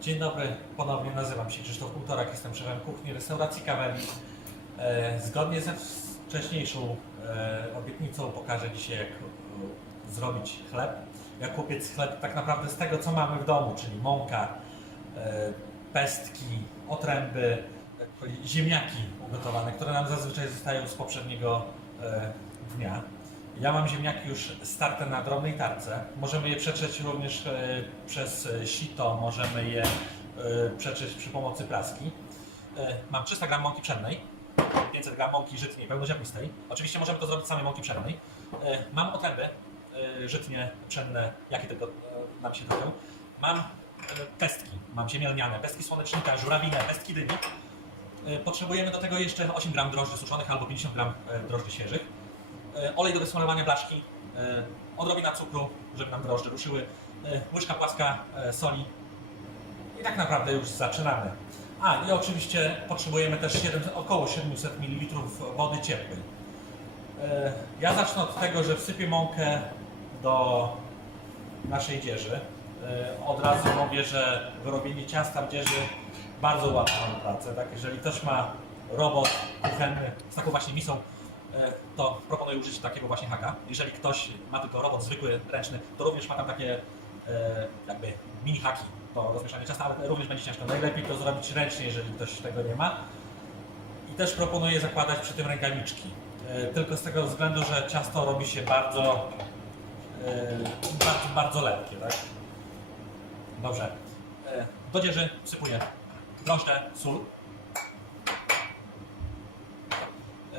Dzień dobry, ponownie nazywam się Krzysztof Półtorak, jestem szefem kuchni restauracji Kaweli. E, zgodnie ze wcześniejszą e, obietnicą pokażę dzisiaj jak e, zrobić chleb. Jak upiec chleb tak naprawdę z tego co mamy w domu, czyli mąka, pestki, otręby, powiedzieć, ziemniaki ugotowane, które nam zazwyczaj zostają z poprzedniego dnia. Ja mam ziemniaki już starte na drobnej tarce. Możemy je przetrzeć również e, przez sito, możemy je e, przetrzeć przy pomocy praski. E, mam 300 g mąki pszennej, 500 g mąki żytniej pełnoziarnistej. Oczywiście możemy to zrobić samej mąki pszennej. Mam otręby żytnie, pszenne, jakie e, nam się trafią. Mam pestki, mam ziemię lniane, pestki słonecznika, żurawinę, pestki dyni. Potrzebujemy do tego jeszcze 8 g drożdży suszonych albo 50 g drożdży świeżych. E, olej do wysmarowania blaszki, e, odrobina cukru, żeby nam drożdże ruszyły, e, łyżka płaska soli i tak naprawdę już zaczynamy. A i oczywiście potrzebujemy też 7, około 700 ml wody ciepłej. Ja zacznę od tego, że wsypię mąkę do naszej dzieży. Od razu mówię, że wyrobienie ciasta w dzieży bardzo łatwa pracę. Tak? Jeżeli ktoś ma robot kuchenny z taką właśnie misą, to proponuję użyć takiego właśnie haka. Jeżeli ktoś ma tylko robot zwykły, ręczny, to również ma tam takie e, jakby mini haki do rozmieszania ciasta, ale również będzie ciężko. Najlepiej to zrobić ręcznie, jeżeli ktoś tego nie ma. I też proponuję zakładać przy tym rękawiczki. E, Tylko z tego względu, że ciasto robi się bardzo, e, bardzo, bardzo lekkie. Tak? Dobrze. E, Do dzieży wsypuję drożdże, sól.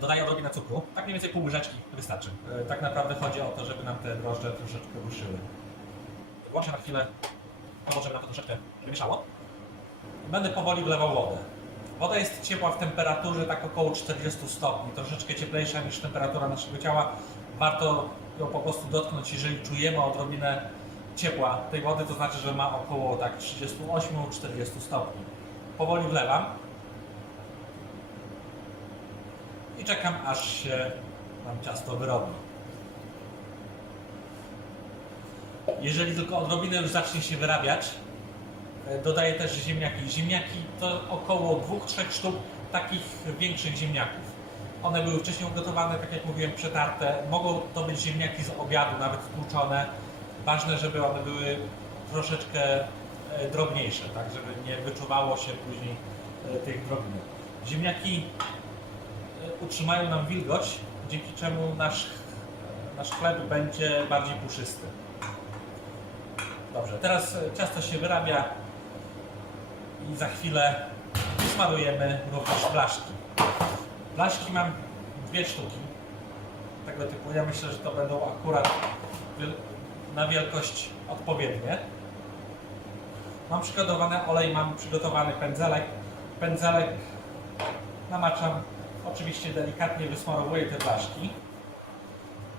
Dodaję odrobinę cukru. Tak mniej więcej pół łyżeczki wystarczy. E, Tak naprawdę chodzi o to, żeby nam te drożdże troszeczkę ruszyły. Włączę na chwilę, żeby nam to troszeczkę wymieszało. Będę powoli wlewał wodę. Woda jest ciepła w temperaturze tak około 40 stopni, troszeczkę cieplejsza niż temperatura naszego ciała. Warto ją po prostu dotknąć, jeżeli czujemy odrobinę ciepła tej wody, to znaczy, że ma około tak 38-40 stopni. Powoli wlewam i czekam aż się nam ciasto wyrobi. Jeżeli tylko odrobinę już zacznie się wyrabiać, e, dodaję też ziemniaki. Ziemniaki to około 2-3 sztuk takich większych ziemniaków. One były wcześniej ugotowane, tak jak mówiłem, przetarte. Mogą to być ziemniaki z obiadu, nawet tłuczone. Ważne, żeby one były troszeczkę e, drobniejsze, tak, żeby nie wyczuwało się później e, tych drobinek. Ziemniaki utrzymają nam wilgoć, dzięki czemu nasz, nasz chleb będzie bardziej puszysty. Dobrze, teraz e, ciasto się wyrabia i za chwilę smarujemy również blaszki. Blaszki mam dwie sztuki tego typu. Ja myślę, że to będą akurat na wielkość odpowiednie. Mam przygotowany olej, mam przygotowany pędzelek. Pędzelek namaczam, oczywiście delikatnie wysmarowuję te blaszki.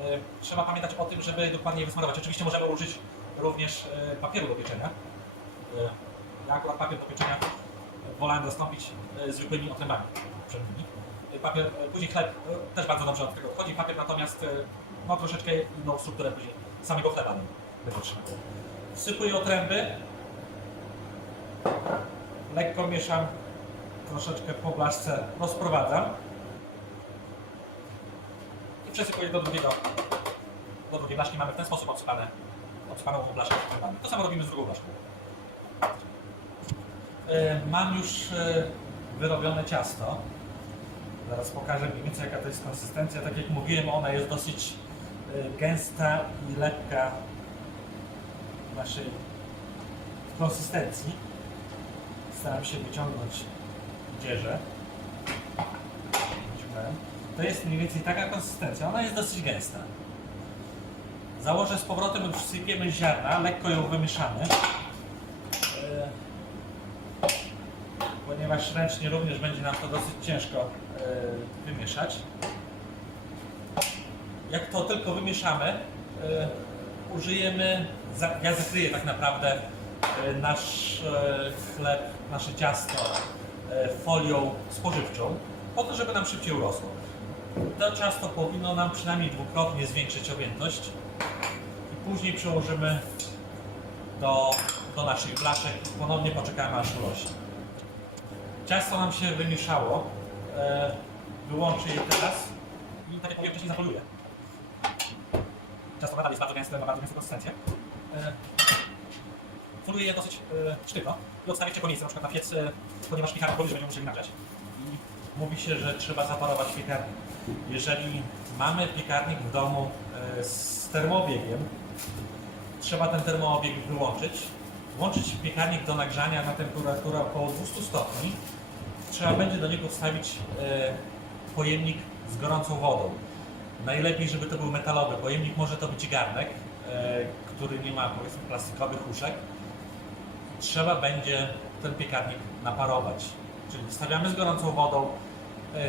E, Trzeba pamiętać o tym, żeby dokładnie wysmarować. Oczywiście możemy użyć również e, papieru do pieczenia. E, Ja akurat papier do pieczenia wolałem zastąpić zwykłymi otrębami pszennymi. E, Papier, później chleb też bardzo dobrze od tego odchodzi. Papier natomiast ma troszeczkę inną strukturę później samego chleba trzeba. Wsypuję otręby. Lekko mieszam, troszeczkę po blaszce rozprowadzam. Przesypuję do drugiego, do drugiej blaszki. Mamy w ten sposób obsypane, obsypaną blaszkę. To samo robimy z drugą blaszką. E, Mam już e, wyrobione ciasto. Zaraz pokażę mniej więcej jaka to jest konsystencja. Tak jak mówiłem, ona jest dosyć e, gęsta i lekka w naszej konsystencji. Staram się wyciągnąć dzieżę. To jest mniej więcej taka konsystencja. Ona jest dosyć gęsta. Założę z powrotem, wsypiemy ziarna, lekko ją wymieszamy. E, ponieważ ręcznie również będzie nam to dosyć ciężko e, wymieszać. Jak to tylko wymieszamy, e, użyjemy, ja zakryję tak naprawdę nasz chleb, nasze ciasto folią spożywczą, po to, żeby nam szybciej urosło. To ciasto powinno nam przynajmniej dwukrotnie zwiększyć objętość i później przełożymy do do naszych blaszek. Ponownie poczekamy aż urośnie. Ciasto nam się wymieszało. E, wyłączę je teraz i tak jak mówiłem wcześniej zapoluję. Ciasto nadal jest bardzo gęste, ma bardzo gęstą konsystencję. E, Foluję je dosyć e, sztywno i odstawię w ciepłe miejsce, na przykład na piec, ponieważ piekarnik powyżej będziemy musieli nagrzać. I mówi się, że trzeba zaparować piekarnik. Jeżeli mamy piekarnik w domu e, z termoobiegiem, trzeba ten termoobieg wyłączyć, włączyć piekarnik do nagrzania na temperaturę około 200 stopni. Trzeba będzie do niego wstawić e, pojemnik z gorącą wodą. Najlepiej, żeby to był metalowy pojemnik, może to być garnek, e, który nie ma powiedzmy plastikowych uszek. Trzeba będzie ten piekarnik naparować. Czyli wstawiamy z gorącą wodą,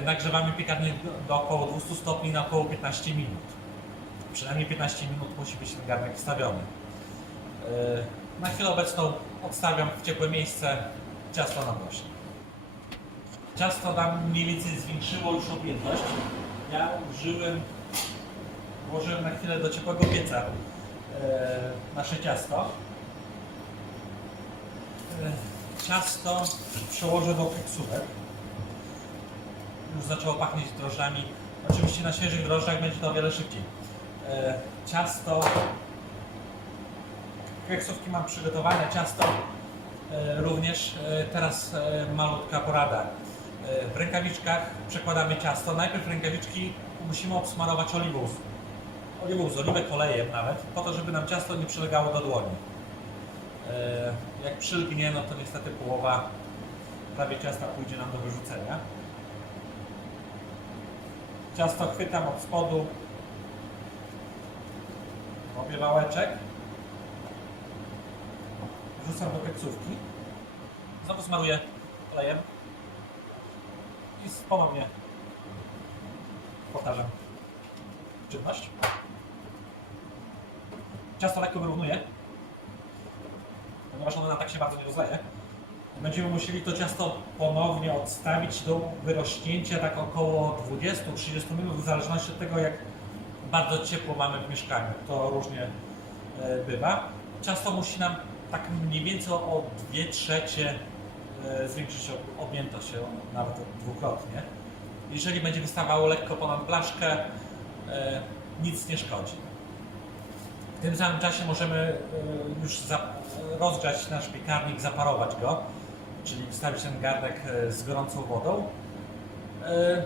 nagrzewamy piekarnik do, około 200 stopni na około 15 minut. Przynajmniej 15 minut musi być ten garnek wstawiony. E, Na chwilę obecną odstawiam w ciepłe miejsce, ciasto nam rośnie. Ciasto nam mniej więcej zwiększyło już objętość. Ja użyłem, włożyłem na chwilę do ciepłego pieca e, nasze ciasto. E, ciasto przełożę do keksówek. Już zaczęło pachnieć drożdżami. Oczywiście na świeżych drożdżach będzie to o wiele szybciej. E, ciasto, keksówki mam przygotowane, ciasto e, również. E, teraz malutka porada. W rękawiczkach przekładamy ciasto. Najpierw rękawiczki musimy obsmarować oliwą. Oliwą z oliwek, olejem nawet, po to, żeby nam ciasto nie przylegało do dłoni. Jak przylgnie, no to niestety połowa prawie ciasta pójdzie nam do wyrzucenia. Ciasto chwytam od spodu, robię wałeczek, wrzucam do keksówki, znowu smaruję olejem. I ponownie powtarzam. Czynność. Ciasto lekko wyrównuję, ponieważ ono nam tak się bardzo nie rozleje. Będziemy musieli to ciasto ponownie odstawić do wyrośnięcia tak około 20-30 minut, w zależności od tego jak bardzo ciepło mamy w mieszkaniu. To różnie e, bywa. Ciasto musi nam tak mniej więcej o 2 trzecie e, zwiększyć ob- objętość, nawet dwukrotnie. Jeżeli będzie wystawało lekko ponad blaszkę, e, nic nie szkodzi. W tym samym czasie możemy już za- rozgrzać nasz piekarnik, zaparować go, czyli wstawić ten garnek e, z gorącą wodą. E,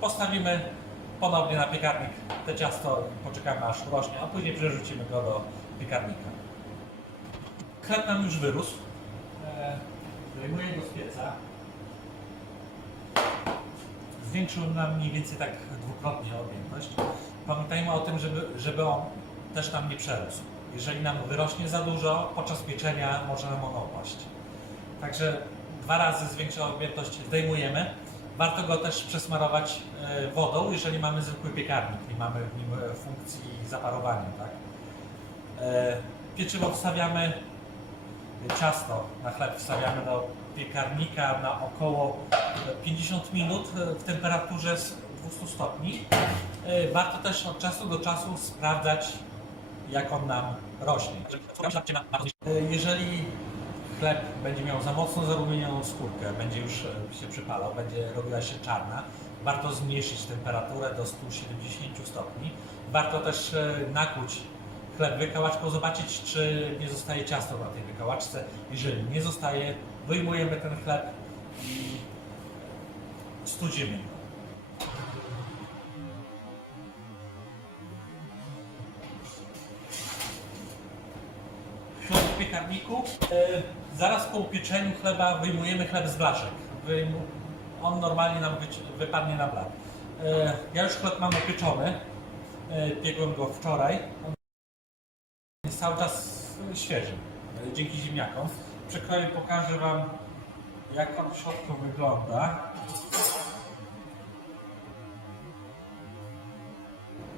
Postawimy ponownie na piekarnik te ciasto, poczekamy aż rośnie, a później przerzucimy go do piekarnika. Chleb nam już wyrósł. E, Wyjmuję go z pieca. Zwiększył nam mniej więcej tak dwukrotnie objętość. Pamiętajmy o tym, żeby, żeby on też nam nie przerósł. Jeżeli nam wyrośnie za dużo, podczas pieczenia może nam on opaść. Także dwa razy zwiększoną objętość zdejmujemy. Warto go też przesmarować e, wodą, jeżeli mamy zwykły piekarnik, nie mamy w nim e, funkcji zaparowania. Tak? E, Pieczywo wstawiamy, ciasto na chleb wstawiamy do piekarnika na około 50 minut w temperaturze z 200 stopni. Warto też od czasu do czasu sprawdzać, jak on nam rośnie. Jeżeli chleb będzie miał za mocno zarumienioną skórkę, będzie już e, się przypalał, będzie robiła się czarna, warto zmniejszyć temperaturę do 170 stopni. Warto też e, nakłuć chleb wykałaczką, zobaczyć czy nie zostaje ciasto na tej wykałaczce. Jeżeli nie zostaje, wyjmujemy ten chleb i studzimy. W piekarniku. E, zaraz po upieczeniu chleba wyjmujemy chleb z blaszek. On normalnie nam wypadnie na blat. E, ja już chleb mam upieczony. E, piekłem go wczoraj. On jest cały czas świeży, dzięki ziemniakom. Przekroję, pokażę Wam, jak on w środku wygląda.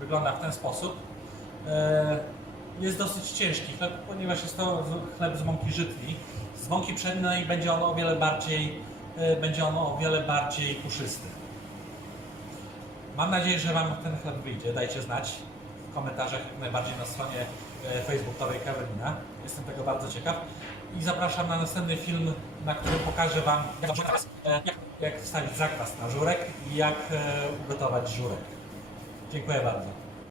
Wygląda w ten sposób. E, Jest dosyć ciężki ponieważ jest to chleb z mąki żytniej. Z mąki pszennej będzie on o wiele bardziej, e, będzie on o wiele bardziej puszysty. Mam nadzieję, że Wam ten chleb wyjdzie. Dajcie znać w komentarzach, jak najbardziej na stronie e, facebookowej Kawelina. Jestem tego bardzo ciekaw. i zapraszam na następny film, na którym pokażę Wam, jak, jak, jak wstawić zakwas na żurek i jak e, ugotować żurek. Dziękuję bardzo.